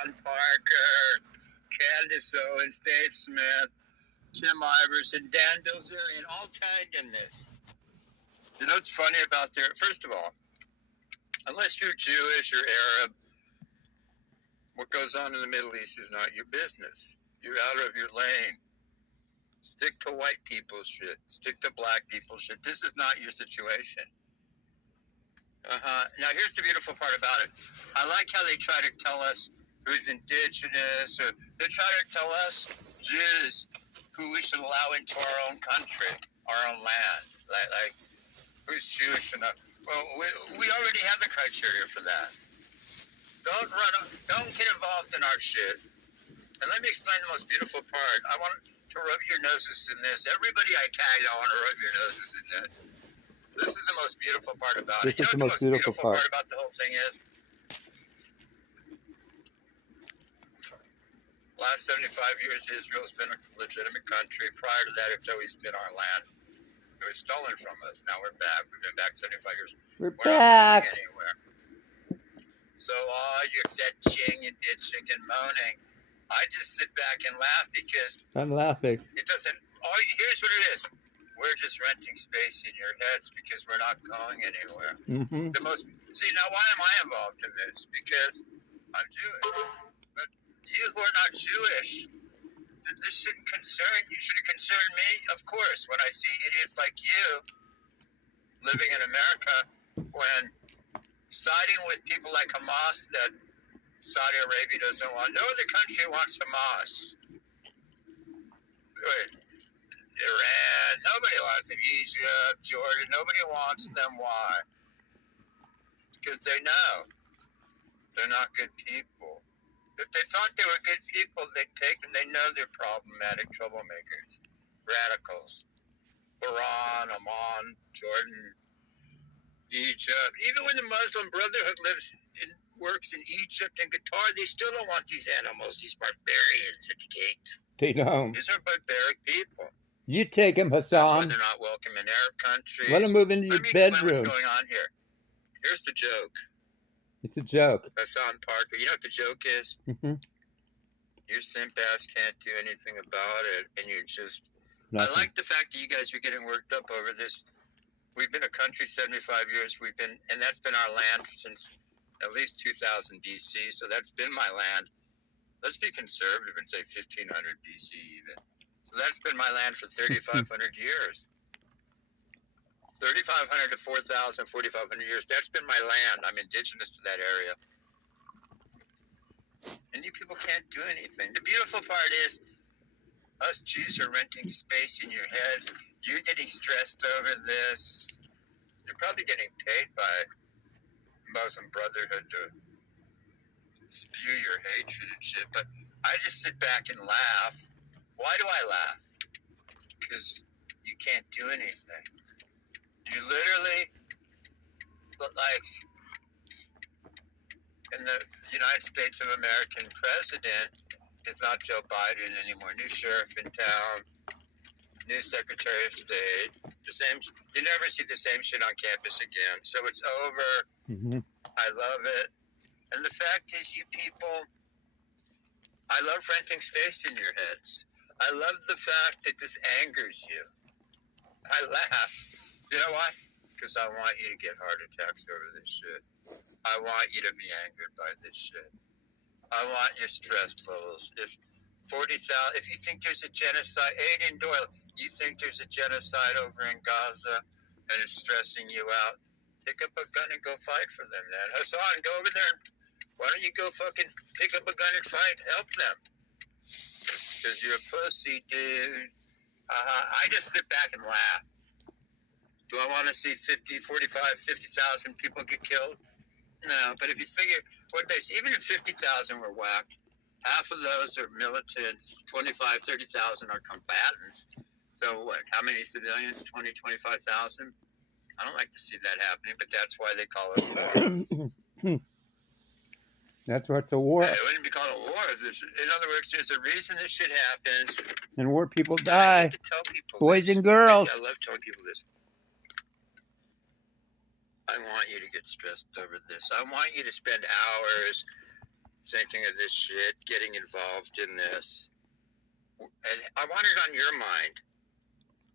Hassan Parker, Candace Owens, Dave Smith, Tim Iverson, Dan Bilzerian, all tagged in this. You know what's funny about their, first of all, unless you're Jewish or Arab, what goes on in the Middle East is not your business. You're out of your lane. Stick to white people's shit. Stick to black people's shit. This is not your situation. Now, here's the beautiful part about it. I like how they try to tell us who's indigenous, or they try to tell us Jews who we should allow into our own country, our own land. Like who's Jewish enough? Well, we already have the criteria for that. Don't get involved in our shit. And let me explain the most beautiful part. I want to rub your noses in this. Everybody I tag, I want to rub your noses in this. This is the most beautiful part about it. This is the most beautiful part about the whole thing is, last 75 years, Israel's been a legitimate country. Prior to that, it's always been our land. It was stolen from us. Now we're back. We've been back 75 years. We're back. back. Not going anywhere. So all you're fetching and bitching and moaning, I just sit back and laugh because I'm laughing. it doesn't. Here's what it is. We're just renting space in your heads because we're not going anywhere. Mm-hmm. See, now why am I involved in this? Because I'm Jewish. But you who are not Jewish, this shouldn't concern you. Should it concern me? Of course. When I see idiots like you living in America, when siding with people like Hamas that Saudi Arabia doesn't want. No other country wants Hamas. Iran, nobody wants them. Egypt, Jordan, nobody wants them. Why? Because they know they're not good people. If they thought they were good people, they'd take them. They know they're problematic troublemakers, radicals. Iran, Oman, Jordan, Egypt. Even when the Muslim Brotherhood works in Egypt and Qatar, they still don't want these animals, these barbarians at the gate. They don't. These are barbaric people. You take him, That's why Hassan. they're not welcome in Arab countries. Let him move into your Let me explain bedroom. what's going on here. Here's the joke. It's a joke. Hassan Parker. You know what the joke is? Mm-hmm. Your simp ass can't do anything about it, and you're just... Nothing. I like the fact that you guys are getting worked up over this. We've been a country 75 years. And that's been our land since at least 2000 BC. So that's been my land. Let's be conservative and say 1500 BC even. So that's been my land for 3,500 years. 3,500 to 4,000, 4,500 years. That's been my land. I'm indigenous to that area. And you people can't do anything. The beautiful part is, us Jews are renting space in your heads. You're getting stressed over this. You're probably getting paid by Muslim Brotherhood to spew your hatred and shit. But I just sit back and laugh. Why do I laugh? Because you can't do anything. You literally, like, in the United States of American president is not Joe Biden anymore. New sheriff in town, new Secretary of State. The same. You never see the same shit on campus again. So it's over. Mm-hmm. I love it. And the fact is, you people, I love renting space in your heads. I love the fact that this angers you. I laugh. You know why? Because I want you to get heart attacks over this shit. I want you to be angered by this shit. I want your stress levels. If you think there's a genocide, Aiden Doyle, you think there's a genocide over in Gaza and it's stressing you out, pick up a gun and go fight for them, man. Hassan, go over there and why don't you go fucking pick up a gun and fight? Help them. Because you're a pussy, dude. I just sit back and laugh. Do I want to see 50,000 people get killed? No, but if you figure, even if 50,000 were whacked, half of those are militants, 30,000 are combatants. So what, how many civilians? 25,000? I don't like to see that happening, but that's why they call it war. That's why it's a war. It wouldn't be called a war. In other words, there's a reason this shit happens. And war people die. I hate to tell people Boys this. and girls. I love telling people this. I want you to get stressed over this. I want you to spend hours thinking of this shit, getting involved in this. And I want it on your mind.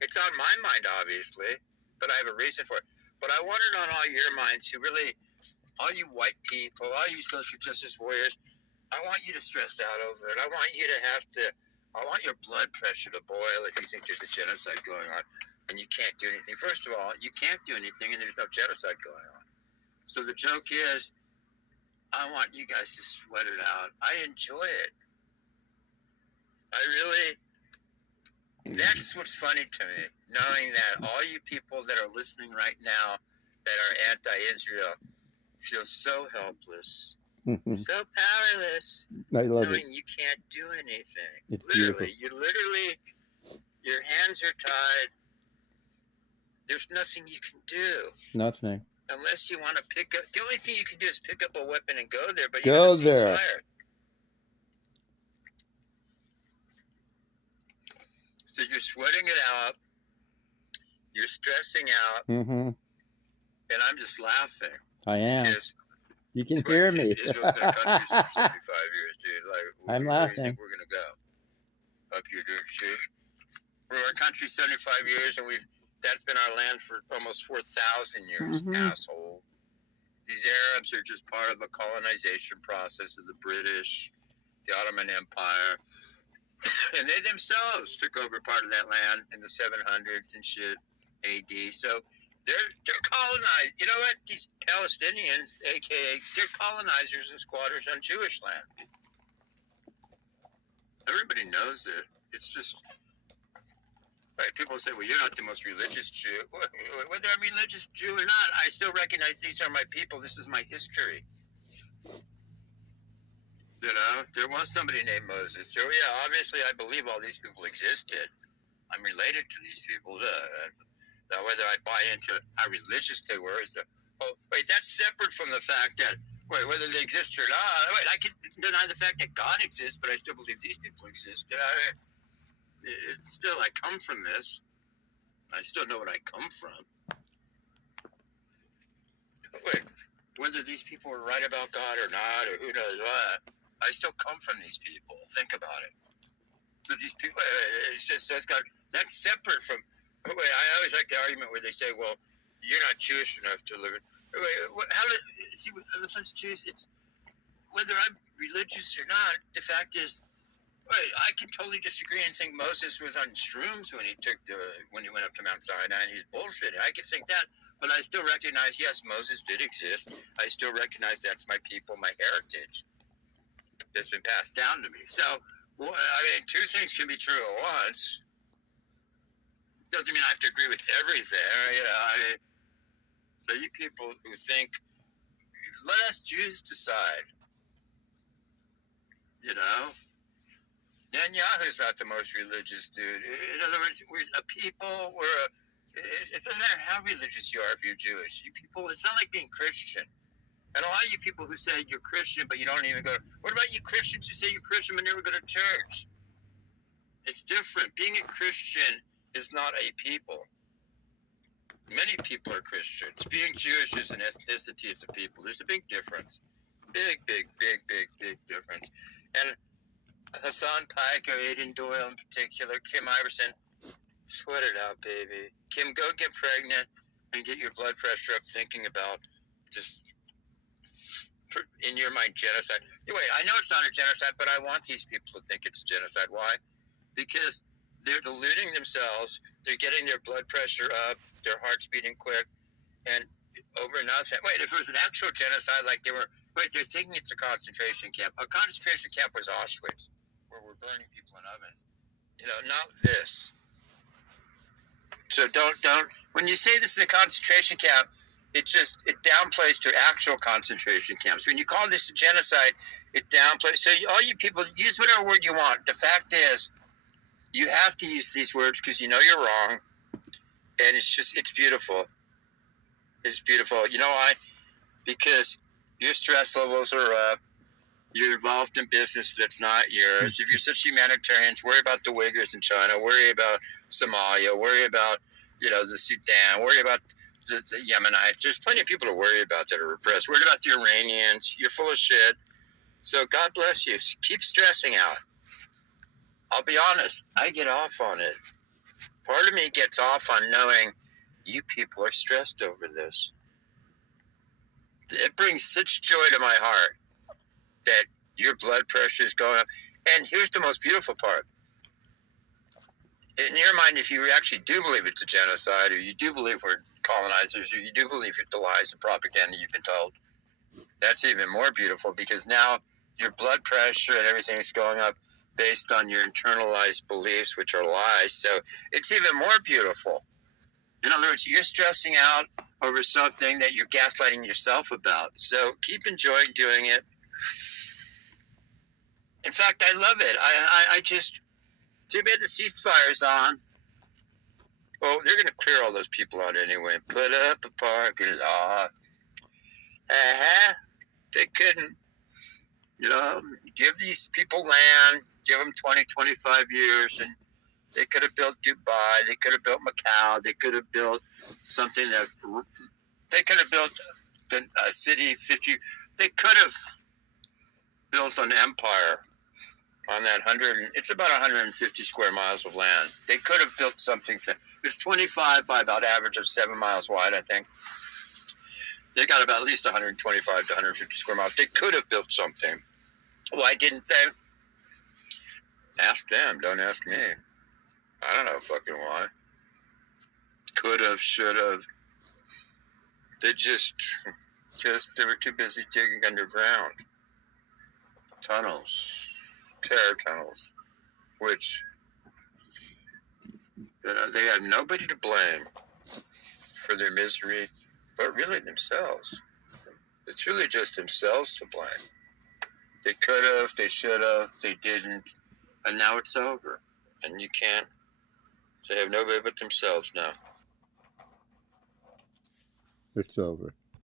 It's on my mind, obviously, but I have a reason for it. But I want it on all your minds who really, all you white people, all you social justice warriors, I want you to stress out over it. I want you to I want your blood pressure to boil if you think there's a genocide going on and you can't do anything. First of all, you can't do anything and there's no genocide going on. So the joke is, I want you guys to sweat it out. I enjoy it. I really... That's what's funny to me, knowing that all you people that are listening right now that are anti-Israel feel so helpless, so powerless, I love knowing it. you can't do anything. It's Literally, your hands are tied. There's nothing you can do. Nothing. Unless you want to pick up, the only thing you can do is pick up a weapon and go there, but you Go gotta there. cease fire. So you're sweating it out, you're stressing out, Mm-hmm. and I'm just laughing. I am. Because You can hear me. Israel's been a country for 75 years, dude. Like, I'm where do you laughing. think we're gonna go? Up your dirt shit. We're a country 75 years, and that's been our land for almost 4,000 years, asshole. These Arabs are just part of a colonization process of the British, the Ottoman Empire. And they themselves took over part of that land in the 700s and shit, AD. So they're colonized. You know what? These Palestinians, a.k.a. they're colonizers and squatters on Jewish land. Everybody knows it. It's just... Right, people say, well, you're not the most religious Jew. Whether I'm religious Jew or not, I still recognize these are my people. This is my history. You know, there was somebody named Moses. So, yeah, obviously I believe all these people existed. I'm related to these people. Now, whether I buy into how religious they were is that's separate from the fact that, whether they exist or not. I can deny the fact that God exists, but I still believe these people exist. It's still, I come from this. I still know what I come from. Whether these people were right about God or not, or who knows what, I still come from these people. Think about it. So these people, that's separate from, I always like the argument where they say, well, you're not Jewish enough to live it. If it's Jews, it's, whether I'm religious or not, the fact is, I can totally disagree and think Moses was on shrooms when he went up to Mount Sinai and he's bullshitting. I can think that, but I still recognize, yes, Moses did exist. I still recognize that's my people, my heritage that's been passed down to me. So, two things can be true at once. Doesn't mean I have to agree with everything. So you people who think, let us Jews decide, you know? Netanyahu's not the most religious dude. In other words, we're a people, it doesn't matter how religious you are if you're Jewish. You people, it's not like being Christian. And a lot of you people who say you're Christian, but you don't even go, what about you Christians who say you're Christian but never go to church? It's different. Being a Christian is not a people. Many people are Christians. Being Jewish is an ethnicity, it's a people. There's a big difference. Big difference. And Hassan Pike or Aidan Doyle in particular, Kim Iverson, sweat it out, baby. Kim, go get pregnant and get your blood pressure up thinking about just, in your mind, genocide. Anyway, I know it's not a genocide, but I want these people to think it's a genocide. Why? Because they're deluding themselves. They're getting their blood pressure up, their heart's beating quick, and over nothing. If it was an actual genocide, like they're thinking it's a concentration camp. A concentration camp was Auschwitz, where we're burning people in ovens. Not this. So don't. When you say this is a concentration camp, it downplays their actual concentration camps. When you call this a genocide, it downplays. So all you people, use whatever word you want. The fact is, you have to use these words because you know you're wrong, and it's beautiful. It's beautiful. You know why? Because your stress levels are up. You're involved in business that's not yours. If you're such humanitarians, worry about the Uyghurs in China. Worry about Somalia. Worry about, the Sudan. Worry about the Yemenites. There's plenty of people to worry about that are repressed. Worry about the Iranians. You're full of shit. So God bless you. Keep stressing out. I'll be honest, I get off on it. Part of me gets off on knowing you people are stressed over this. It brings such joy to my heart that your blood pressure is going up. And here's the most beautiful part. In your mind, if you actually do believe it's a genocide, or you do believe we're colonizers, or you do believe the lies and propaganda you've been told, that's even more beautiful, because now your blood pressure and everything is going up based on your internalized beliefs, which are lies. So it's even more beautiful. In other words, you're stressing out over something that you're gaslighting yourself about. So keep enjoying doing it. In fact, I love it. I just, too bad the ceasefire's on. Well, they're going to clear all those people out anyway. Put up a parking lot. They couldn't, give these people land, give them 20, 25 years, and they could have built Dubai, they could have built Macau, they could have built something that, they could have built the city 50, they could have built an empire on that it's about 150 square miles of land. They could have built something, it's 25 by about average of 7 miles wide, I think. They got about at least 125 to 150 square miles. They could have built something. Why didn't they? Ask them, don't ask me. I don't know fucking why. Could have, should have. They they were too busy digging underground. Tunnels, terror tunnels, which, they have nobody to blame for their misery, but really themselves. It's really just themselves to blame. They could have, they should have, they didn't, and now it's over. And you can't, they have nobody but themselves now. It's over.